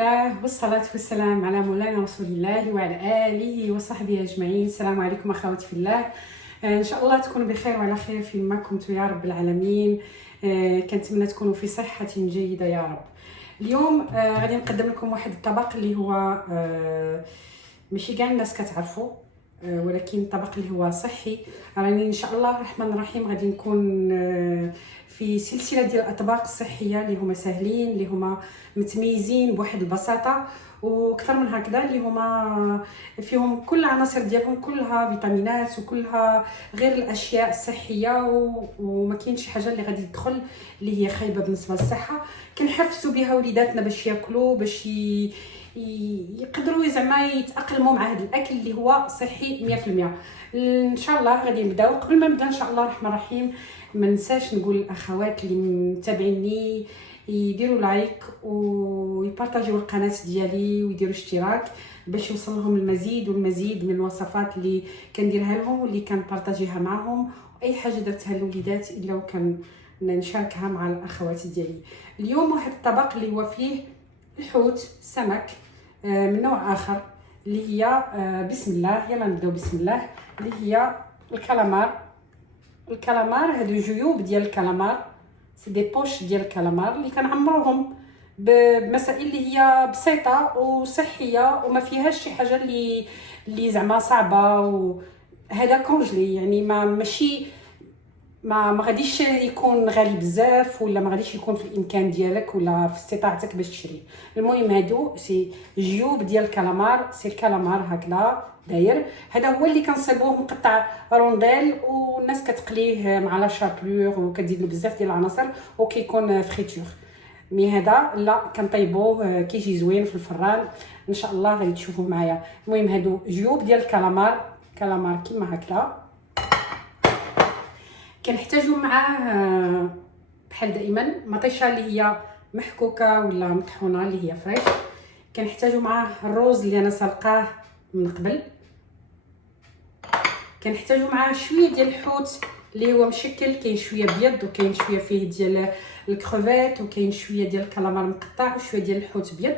الله والصلاة والسلام على مولانا رسول الله وعلى آله وصحبه أجمعين. السلام عليكم أخواتي في الله. إن شاء الله تكونوا بخير وعلى خير فيما كنتم يا رب العالمين. كنتمنى تكونوا في صحة جيدة يا رب. اليوم غادي نقدم لكم واحد الطبق اللي هو ماشي كاع الناس كتعرفوا، ولكن الطبق اللي هو صحي. راني ان شاء الله الرحمن الرحيم غادي نكون في سلسله ديال الاطباق الصحيه اللي هما ساهلين، اللي هما متميزين بواحد البساطه، واكثر من هكذا اللي هما فيهم كل العناصر ديالهم كلها فيتامينات وكلها غير الاشياء الصحيه، وما كاينش حاجه اللي غادي تدخل اللي هي خايبه بالنسبه للصحه. كنحفزوا بها وليداتنا باش ياكلوا، باش يقدروا زعما يتاقلموا مع هذا الاكل اللي هو صحي 100%. ان شاء الله غادي نبداو. قبل ما نبدا ان شاء الله الرحمن الرحيم ما ننساش نقول الاخوات اللي متابعيني يديروا لايك ويبارطاجيو القناه ديالي ويديروا اشتراك باش يوصل لهم المزيد والمزيد من الوصفات اللي كنديرها لهم واللي كنبارطاجيها معهم، واي حاجه درتها للوليدات الا وكان نشاركها مع الاخوات ديالي. اليوم واحد الطبق اللي هو فيه الحوت سمك من نوع اخر اللي هي بسم الله. يلا نبداو بسم الله. اللي هي الكالامار هادو جيوب ديال الكالامار، سي دي بوش ديال الكالامار اللي كنعمروهم بمسائل اللي هي بسيطه وصحيه وما فيهاش شي حاجه اللي زعما صعبه. وهذا كونجلي يعني ماشي ما غاديش يكون غالي بزاف، ولا ما غاديش يكون في الامكان ديالك ولا في استطاعتك باش تشري. المهم هادو سي جيوب ديال الكالامار، سي الكالامار هكذا داير. هذا هو اللي كنصيبوه مقطع رونديل، والناس كتقليه مع لا شابلور وكتزيد له بزاف ديال العناصر وكيكون فريتور. مي هذا لا كنطيبوه كيجي زوين في الفران ان شاء الله غادي تشوفوه معايا. المهم هادو جيوب ديال الكالامار كيما هكذا. كنحتاجو معاه بحال دائما مطيشه اللي هي محكوكه ولا مطحونه اللي هي فريش. كنحتاجو معاه الروز اللي انا سلقاه من قبل. كنحتاجو معاه شويه ديال الحوت اللي هو مشكل، كاين شويه بيض وكاين شويه فيه ديال الكروفيت وكاين شويه ديال الكالامار مقطع وشويه ديال الحوت بيض.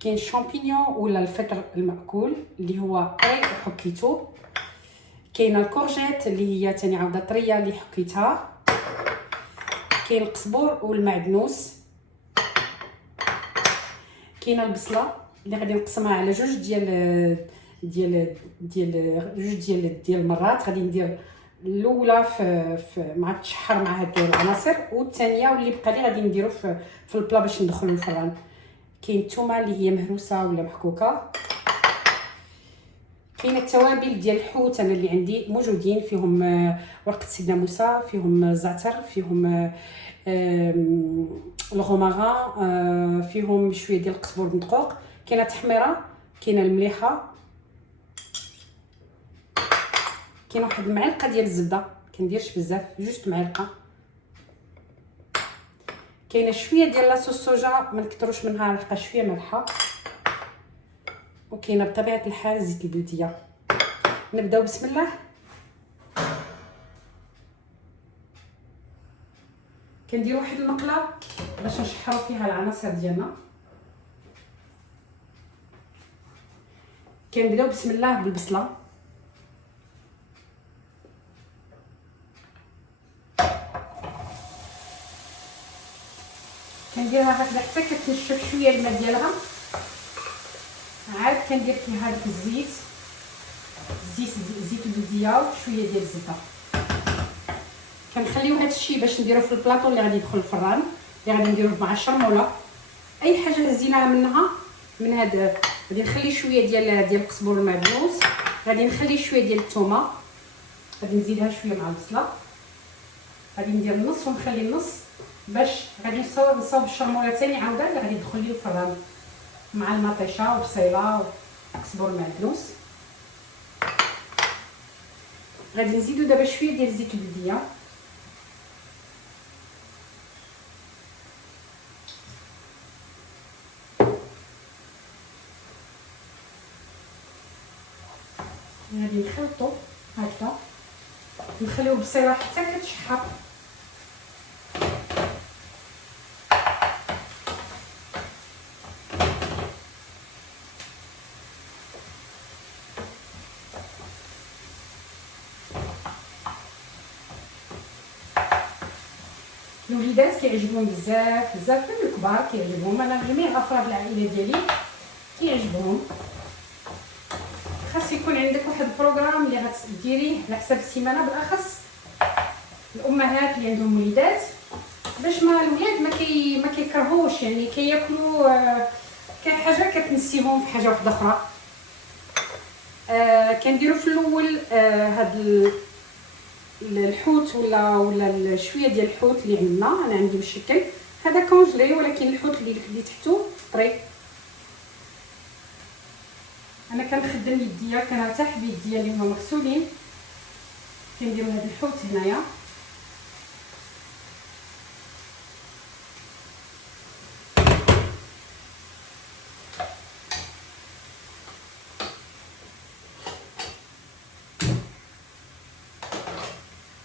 كاين الشامبينيون ولا الفطر المأكول اللي هو طري وحكيتو. كاينه الكورجيت اللي هي تاني عاوده طريه اللي حكيتها. كاين القزبور والمعدنوس. كاينه البصله اللي غادي نقسمها على جوج ديال المرات. غادي ندير الاولى في مع تشحر مع هاد العناصر، والثانيه واللي بقى لي غادي نديرو في البلا باش ندخلو الفران. كاين الثومه اللي هي مهروسه ولا محكوكه. كاين التوابل ديال الحوت انا اللي عندي موجودين، فيهم ورقه سيدنا موسى، فيهم الزعتر، فيهم الغوماغا، فيهم شويه ديال القزبور المدقوق. كاينه التحميره، كاينه المليحه، كاين واحد المعلقه ديال الزبده، كنديرش بزاف، جوج معالق. كاينه شويه ديال لاصوص الصوجا ما نكثروش منها لحقاش شويه مالحه. وكاينه بطبيعه الحال زيت البلديه. نبداو بسم الله. كندير واحد المقله باش نشحروا فيها العناصر ديالنا. كنبداو بسم الله بالبصله. كنديرها هكذا حتى كتنشف شويه الماء ديالها. عاد كندير فيها هذاك زيت البلديه وشويه ديال الزبده. كنخليو هذا الشيء باش نديرو في البلاطو اللي غادي يدخل الفران، اللي غادي نديروه مع الشرموله. اي حاجه هزيناها من هذا. غادي نخلي شويه ديال القزبور المعدنوس، غادي نخلي شويه ديال الثومه، غادي نزيدها شويه مع البصله، غادي ندير النص ونخلي النص باش غادي نصاوب الشرموله ثاني عاوده اللي غادي يدخل لي الفران مع المطيشه وبصيله وقزبور المعدنوس. غادي نزيدو دابا شويه ديال زيت البلديه. غادي نخلطو هكذا، نخليو البصيله حتى كتشحر. الوليدات كيعجبهم بزاف بزاف، حتى الكبار كيعجبهم. انا جميع افراد العائله ديالي كيعجبهم. خاص يكون عندك واحد البروغرام اللي غتديريه على حساب السيمانه، بالاخص الامهات اللي عندهم وليدات، باش ما الولاد ما كيكرهوش، يعني كياكلوا كاين حاجه كتنسيهم في حاجه واحده اخرى. كنديروا في الاول هاد الحوت ولا شويه ديال الحوت اللي عندنا. انا عندي بالشكل هذا كونجلي، ولكن الحوت اللي تحتو طري. انا كنخدم يديا، كنرتاح بيديا اللي هما مغسولين. كنديروا هذا الحوت هنايا،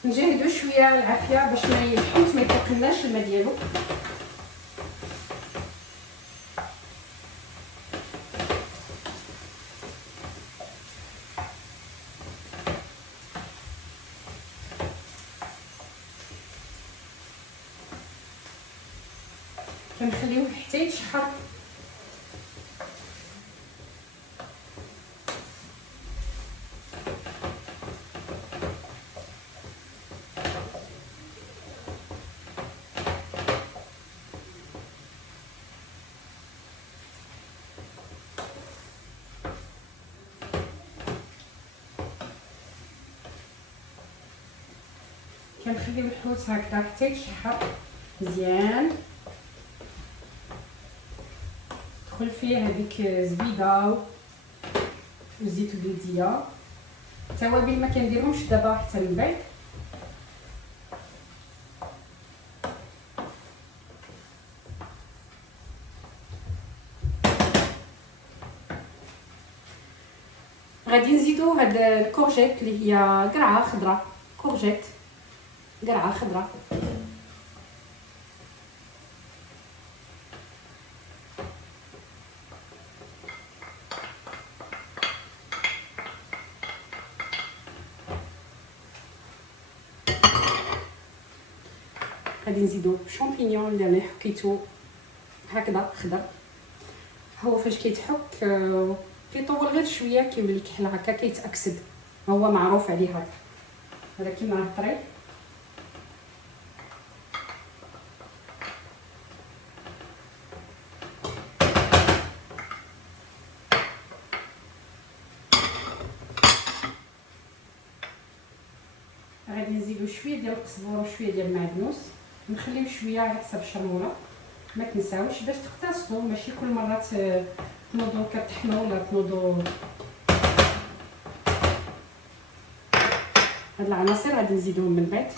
نجهدوا شويه العافيه باش الحوت ما يفقدناش الماء ديالو. كنخليوه حتى يتشحر. كنخليو الحوت هكذا حتى يتشحر مزيان. دخل فيه هذيك الزبيده والزيت البلديه. التوابل ما كنديرهمش دابا حتى من بعد. غادي نزيدو هاد الكورجيت اللي هي قرعه خضراء، كورجيت قرعه خضراء. غادي نزيدو شامبينيون اللي انا حكيتو هكذا خضر. هو فاش كيتحك كيطول غير شويه كيولي الكحل هكا كيتاكسد، هو معروف عليه هكا، ولكن راه طري. غادي نزيدو شويه ديال القزبور وشويه ديال المعدنوس. نخليو شويه على حسب الشرموله. ما تنساوش باش تقتصدوا، ماشي كل مره تنوضوا كطحنوا ولا تنوضوا. هاد العناصر غادي نزيدوهم من بعد.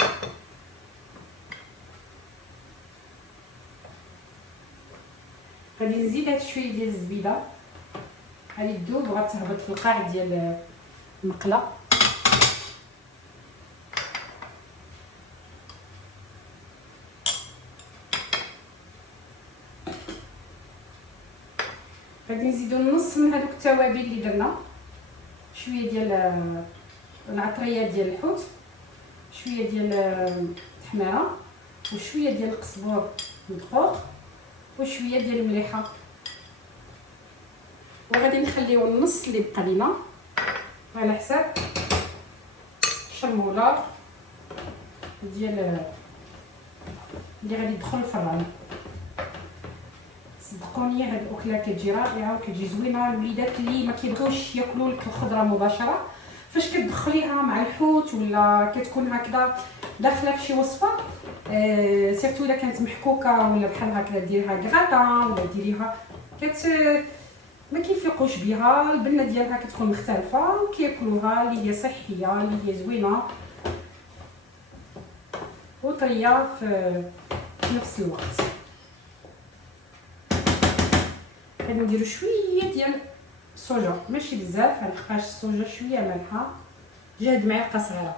غادي نزيد هاد شويه ديال الزبيده، غادي تذوب وغتهبط في القاع ديال المقله. غادي نزيدو نص من هذوك التوابل اللي درنا، شويه ديال العطريه ديال الحوت، شويه ديال التحميره، وشويه ديال القزبور مدقوق، وشويه ديال المليحه. وغادي نخليو النص اللي بقى لينا على حساب الشرموله ديال اللي غادي يدخل الفران. صدقوني هاد الاكله كتجي رائعه وكتجي زوينه. الوليدات اللي ما كيبغيوش ياكلوا لك الخضره مباشره، فاش كتدخليها مع الحوت ولا كتكون هكذا داخله في شي وصفه، سيرتو الا كانت محكوكه ولا بحال هكذا ديريها كغاطا ولا ديريها ما كيفيقوش بها. البنه ديالها كتكون مختلفه وكياكلوها، اللي هي صحيه اللي هي زوينه وطريه في نفس الوقت. غادي نديرو شويه ديال الصوجا، ماشي بزاف لحقاش الصوجا شويه مالحه، جهد معلقه صغيره.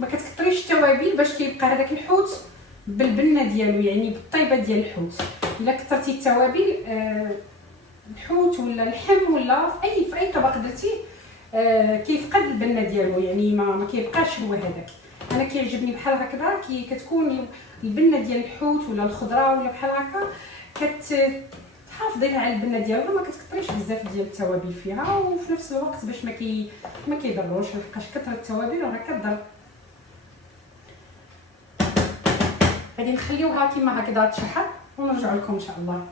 ما كتكثريش التوابل باش كيبقى هذاك الحوت بالبنه ديالو، يعني بالطيبه ديال الحوت. الا كثرتي التوابل الحوت ولا اللحم ولا في اي طبق درتيه كيفقد البنه ديالو، يعني ما كيبقاش هو هذاك. انا كيعجبني بحال هكذا كتكون البنه ديال الحوت ولا الخضره ولا بحال هكا تحافظي على البنه ديالها، ما كتكثريش بزاف ديال التوابل فيها، وفي نفس الوقت باش ما كيضروش، لحقاش كثره التوابل راه كضر. غادي نخليوها كيما هكذا تشحر ونرجع لكم ان شاء الله.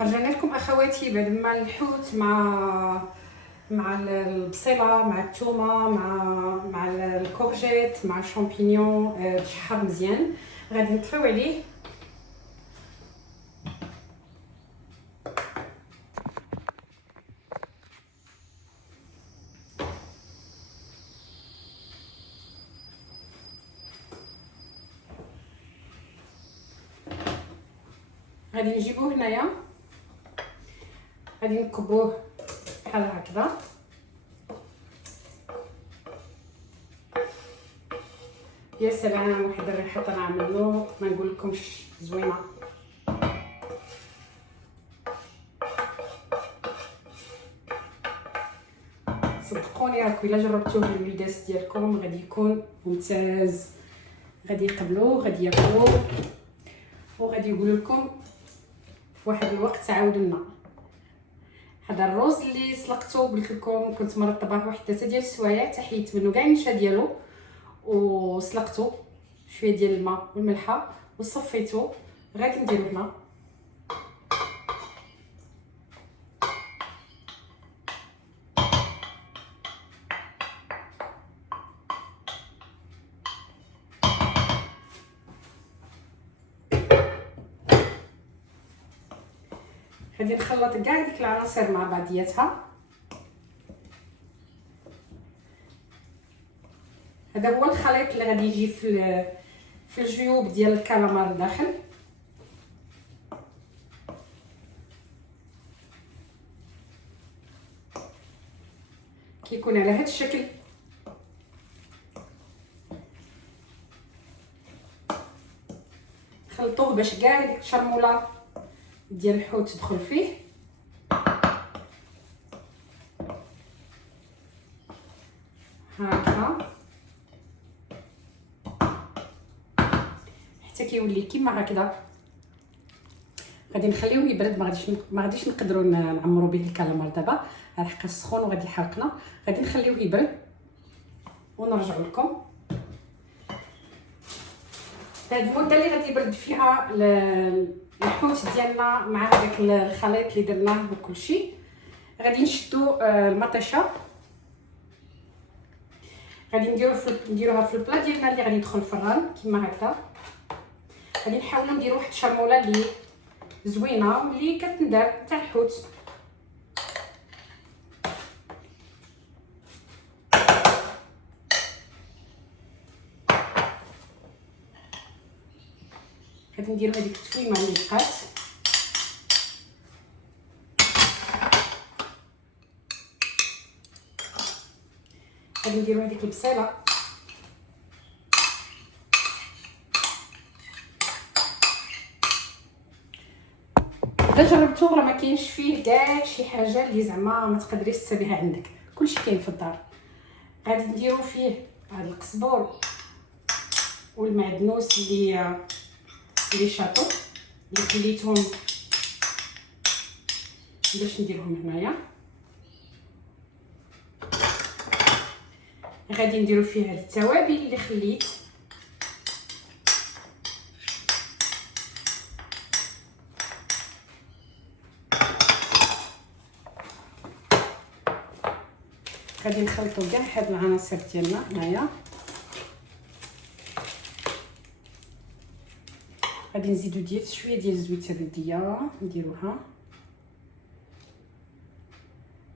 رجعنا لكم اخواتي بعد ما الحوت مع البصيله مع الثومه مع الكورجيت مع الشامبينيون تشحر مزيان. غادي نطفيو عليه. غادي نجيبوه هنايا، غادي نكبوه بحال هكذا. يا سلام، واحد الريحه طالعه منه ما نقول لكمش زوينه. صدقوني راكم الا جربتوه بالوليدات ديالكم غادي يكون ممتاز. غادي يقبلوه، غادي ياكلوه، وغادي يقولوا لكم في واحد الوقت عاودوا لنا. هذا الروز اللي سلقته قلت لكم كنت مرطباه واحد 3 ديال السوايع، حيت منه كاع النشا ديالو وسلقته شويه ديال الماء والملحه وصفيته. غادي نديرو هنا غادي نخلط كاع ديك العناصر مع بعضياتها. هذا هو الخليط اللي غادي يجي في الجيوب ديال الكالامار الداخل. كيكون على هذا الشكل. خلطوه باش كاع ديك الشرموله ديال الحوت تدخل فيه. هكا حتى كيولي كيما هكذا. غادي نخليوه يبرد، ما غاديش نقدروا نعمروا به الكالامار دابا لحق السخون وغادي يحرقنا. غادي نخليوه يبرد ونرجع لكم. هاد المده اللي غادي يبرد فيها الحوت ديالنا مع هذاك الخليط اللي درناه وكلشي، غادي نشدو المطيشه. غادي نديروها في البلا ديالنا اللي غادي يدخل الفران كيما هكذا. غادي نحاولوا نديروا واحد الشرموله اللي زوينه واللي كتندار تاع الحوت. غادي نديروا هذيك التويمه اللي بقات. غادي نديروا هذيك البصيله. اذا جربتوه راه ما كاينش فيه كاع شي حاجه اللي زعما ما تقدريش تساليها عندك، كلشي كاين في الدار. غادي نديروا فيه هذا القزبور والمعدنوس اللي شاطو اللي خليتهم باش نديرهم هنايا. غادي نديروا فيه هاد التوابل اللي خليت. غادي نخلطوا كاع هاد العناصر ديالنا هنايا. غادي نزيدو شويه ديال الزويته البلديه نديروها.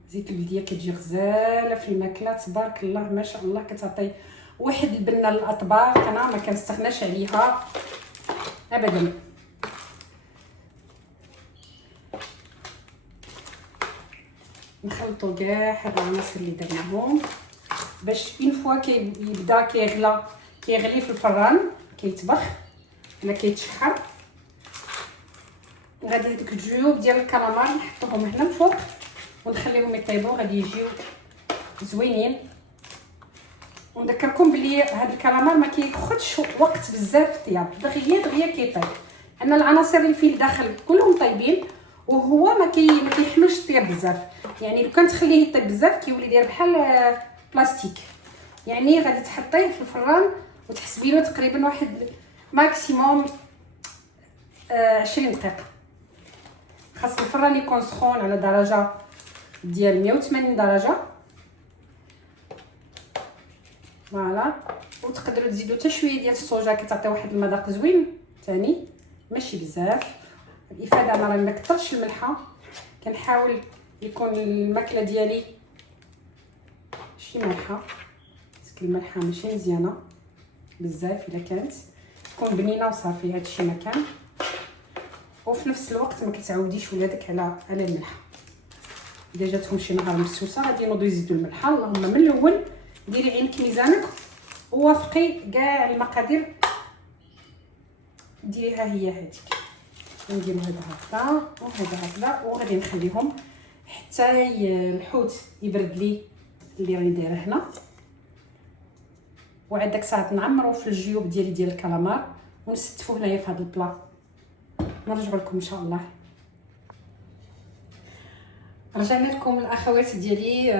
زيت البلديه كتجي غزاله في الماكله تبارك الله ما شاء الله، كتعطي واحد البنه للاطباق انا ما كنستغناش عليها ابدا. نخلطوا كاع هاد العناصر اللي درناهم باش اون فوا كيبدا كيغلي في الفران كيتبخ ولا كيتشحر. غادي هذوك الجيوب ديال الكالامار نحطوهم هنا الفوق ونخليهم يطيبوا، غادي يجيو زوينين. ونذكركم بلي هذا الكالامار ما كياخذش وقت بزاف في الطياب، دغيا كيطيب، ان العناصر اللي فيه داخل كلهم طيبين، وهو ما كيحملش الطياب بزاف. يعني لو كان تخليه يطيب بزاف كيولي داير بحال بلاستيك. يعني غادي تحطيه في الفران وتحسبي له تقريبا واحد ماكسيموم 20 دقيقه. خاص الفران يكون سخون على درجه ديال 180 درجه. فوالا. وتقدروا تزيدوا حتى شويه ديال الصوجا كتعطي واحد المذاق زوين ثاني، ماشي بزاف. الافاده انا راه ما كثرتش الملحه، كنحاول يكون الماكله ديالي شي ملحه، باسكو الملحه ماشي مزيانه بزاف، الا كانت تكون بنينه وصافي. هادشي ما كان. وفي نفس الوقت ما كتعوديش ولادك على الملحه. اذا جاتهم شي نهار مسوسه غادي ينوضوا يزيدوا الملحه. اللهم من الاول ديري عينك ميزانك ووافقي كاع المقادير ديريها هي هذيك. نديرو هذا هكذا وهذا هكذا، وغادي نخليهم حتى الحوت يبرد لي اللي راني دايره هنا. وعاد داك الساعه نعمرو في الجيوب ديال الكالامار ونستفو هنايا في هذا البلا. نرجع لكم ان شاء الله. رجعنا لكم الاخوات ديالي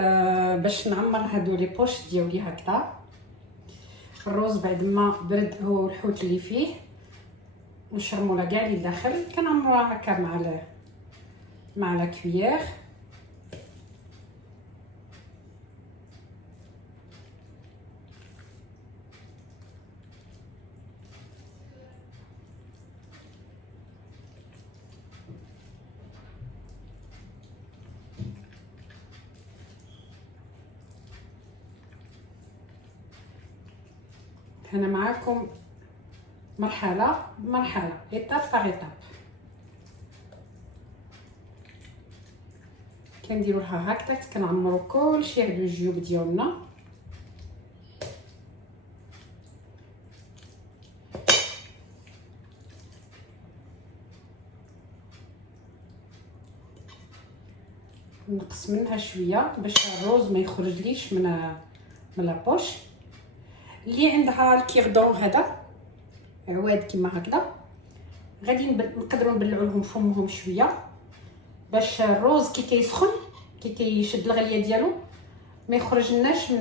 باش نعمر هادو لي بوش ديالي هكذا. الروز بعد ما برد هو الحوت اللي فيه ونشرمولا كاع اللي داخل، كنعمروها هكا مع لا كويير. انا معاكم مرحله بمرحله، ايطاب باغ ايطاب. كنديروا لها هكذا، كنعمروا كلشي هاد الجيوب ديالنا. نقص منها شويه باش الروز ما يخرجليش من لابوش. اللي عندها الكيردون هذا عواد كيما هكذا، غادي نقدروا نبلعوا لهم فمهم شويه باش الروز كي كيسخن كي كيشد الغليه ديالو ما يخرجناش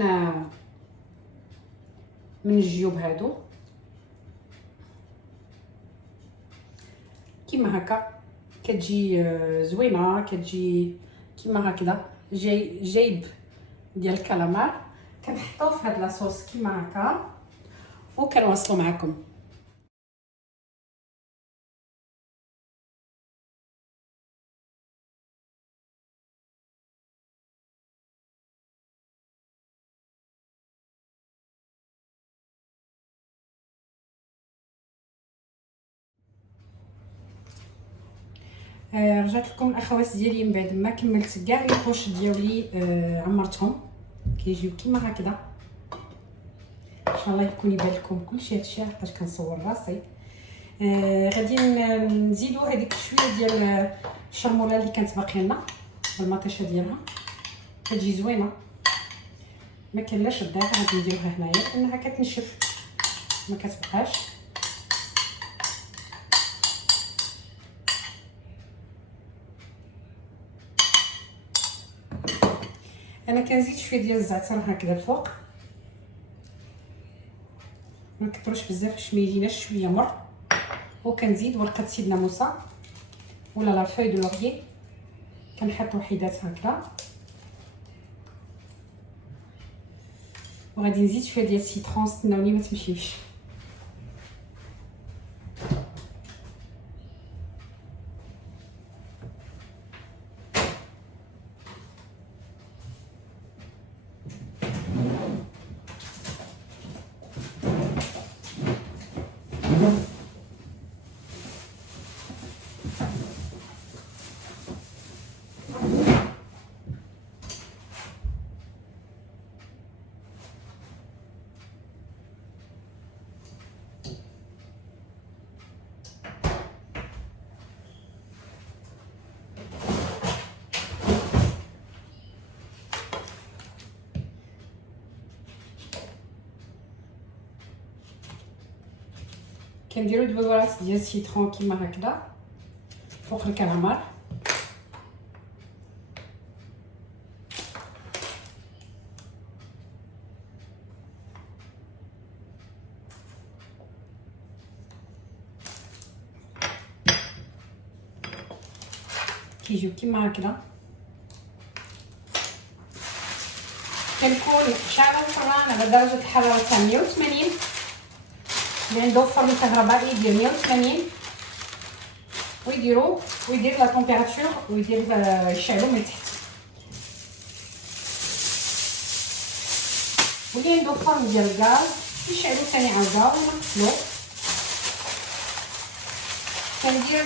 من الجيوب هادو. كيما هكا كتجي زوينه، كتجي كيما هكذا جايب ديال الكالامار. كنحطوه في هاد لاصوص كيما هكا وكنواصلوا معكم. رجعت لكم الاخوات ديالي من بعد ما كملت كاع لي بوش ديالي. عمرتهم كيجيو كيما هكذا. ان شاء الله يكون يبان لكم كلشي هادشي حقاش كنصور راسي. غادي نزيدو هذيك شويه ديال الشرموله اللي كانت باقيه لنا بالمطيشه ديالها، كتجي زوينه ما كاينلاش الضيق. غادي نديروها هنايا لانها كتنشف ما كتبقاش. انا كنزيد شويه ديال الزعتر هكذا الفوق، ما كثروش بزاف باش ما يجيناش شويه مر. وكنزيد ورقه سيدنا موسى ولا لا فوي دو لوريي، كنحط وحيدات هكذا. وغادي نزيد شويه ديال السيترون، استناوني ما تمشيوش. كنديرو دبابات ديال السيترون كيما هكذا فوق الكراميل. كيجيو كيما هكذا. كنكون شاعله الفران على درجه الحراره 180. اللي عنده فرن كهربائي ديال 180 ويدير لا تمبيراتور ويدير يشعلو من تحت. واللي عنده فرن ديال الغاز يشعلو ثاني عاوده ونقفلو. كندير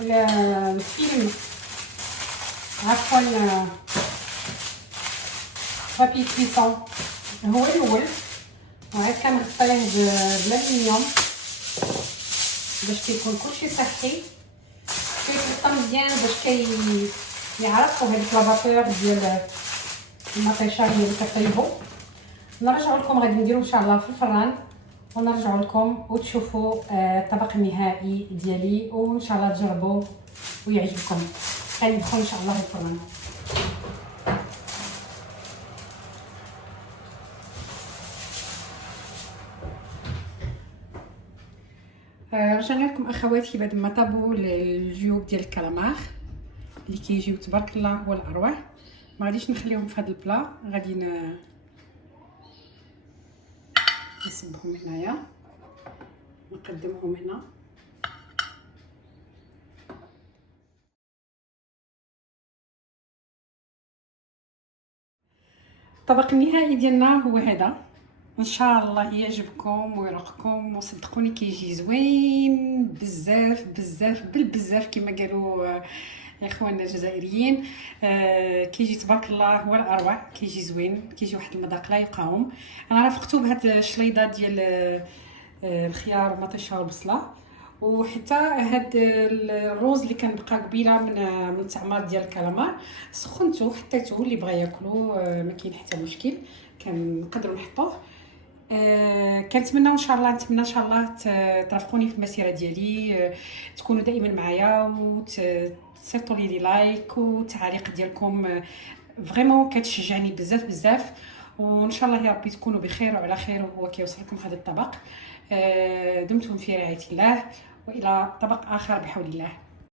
الفيلم عفوا بابي كويسون هو الاول، وعاد كنغطيه بالالمنيوم باش كيكون كلشي صحي. كيتغطى مزيان باش يعرفوا هذيك لافابور ديال المطيشه اللي كطيبوا. نرجعوا لكم غادي نديرو ان شاء الله في الفران ونرجعوا لكم وتشوفوا الطبق النهائي ديالي، وان شاء الله تجربوه ويعجبكم. غادي ندخل ان شاء الله الفران. رجعنا لكم اخواتي بعد ما طابوا الجيوب ديال الكالامار اللي كيجيو تبارك الله هو الاروع. ما غاديش نخليهم في هذا البلا، غادي نصبهم هنايا نقدمهم هنا. الطبق النهائي ديالنا هو هذا، ان شاء الله يعجبكم ويرقكم، وصدقوني كيجي زوين بزاف بزاف بالبزاف كما قالوا يا اخواننا الجزائريين. كيجي تبارك الله هو الاروع، كيجي زوين، كيجي واحد المذاق لا يقاوم. انا رافقته بهاد الشليضه ديال الخيار والمطيشه والبصله، وحتى هاد الروز اللي كان بقى قبيله من التعمار ديال الكالامار سخنته حطيته. اللي بغى ياكلو ما كاين حتى مشكل، كنقدروا نحطوه. كنتمنى ان شاء الله ترافقوني في المسيره ديالي، تكونوا دائما معايا وتسيطوا لي لايك والتعاليق ديالكم فريمون كتشجعني بزاف بزاف. وان شاء الله يا ربي تكونوا بخير وعلى خير وهو كيوصلكم هذا الطبق. دمتم في رعايه الله، والى طبق اخر بحول الله.